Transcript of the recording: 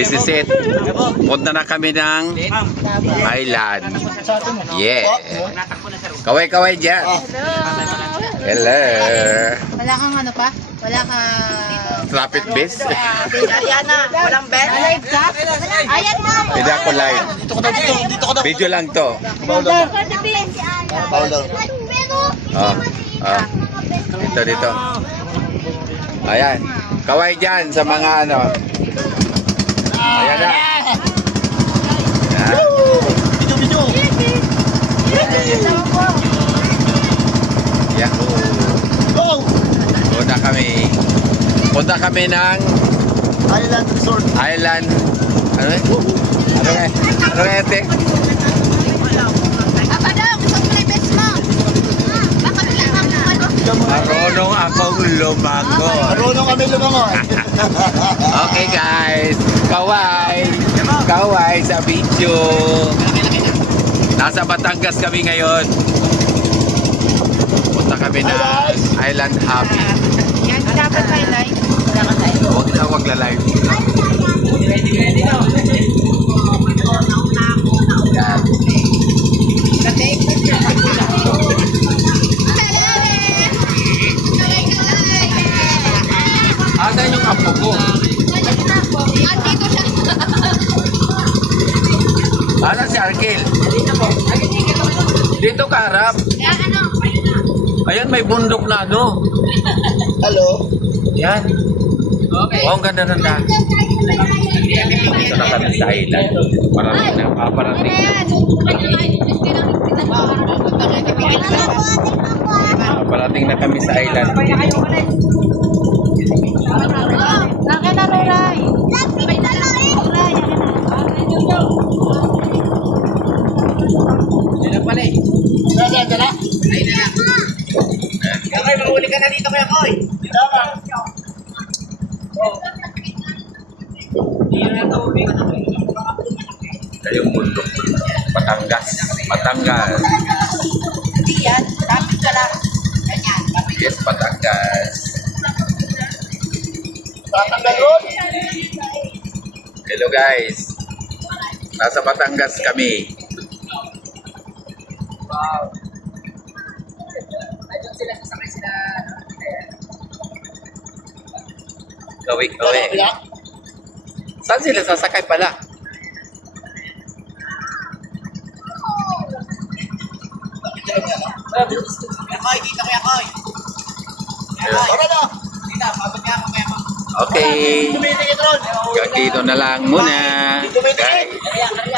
This is it. Punta na kami ng island. Yeah. Kaway-kaway dyan. Hello. Wala kang ano pa? Wala ka... Traffic base. Ayan na, walang bed. Live ka? Ayan na. Hindi ako live. Video lang to. Dito. Ayan. Kaway dyan sa mga ano. Ayan na. Yahoo! Punta kami ng Island Resort. Island. Ano eh? Ano nga ate? Apa daw, gusto ko na best mo. Baka bilang ako. Marunong akong lumangoy. Marunong kami lumangoy. Okay guys, kaway sa video. Nasa Batangas kami ngayon. Punta kami na Island Happy. Yan, dapat may live. Wala ka live. Huwag la-live. Asan yung apo ko? Andito siya. Asan si Arkil? Dito ka harap. Yan, ano? Ayan, may bundok na ano. Hello. Yan. Oh, ang ganda ng daan. Dito na kami sa island. Parating na, paparating na. Paparating na kami sa island. Akin na, Roray. Dala. Yakoy, mahuli ka na dito kaya Koy. Tama. Kayong bundok. Batangas. Hindi yan. Tapos ka lang. Ganyan. Yes, Batangas. Tatanggal road. Hello guys. Nasa Batangas kami. Gawi. Saan sila sasakay pala? Yakoy, dito kaya Koy. Tara na. Dito, pabag ka ako kaya mo. Okay. Tumitingin ron. Dito na lang muna. Tumitingin. Guys.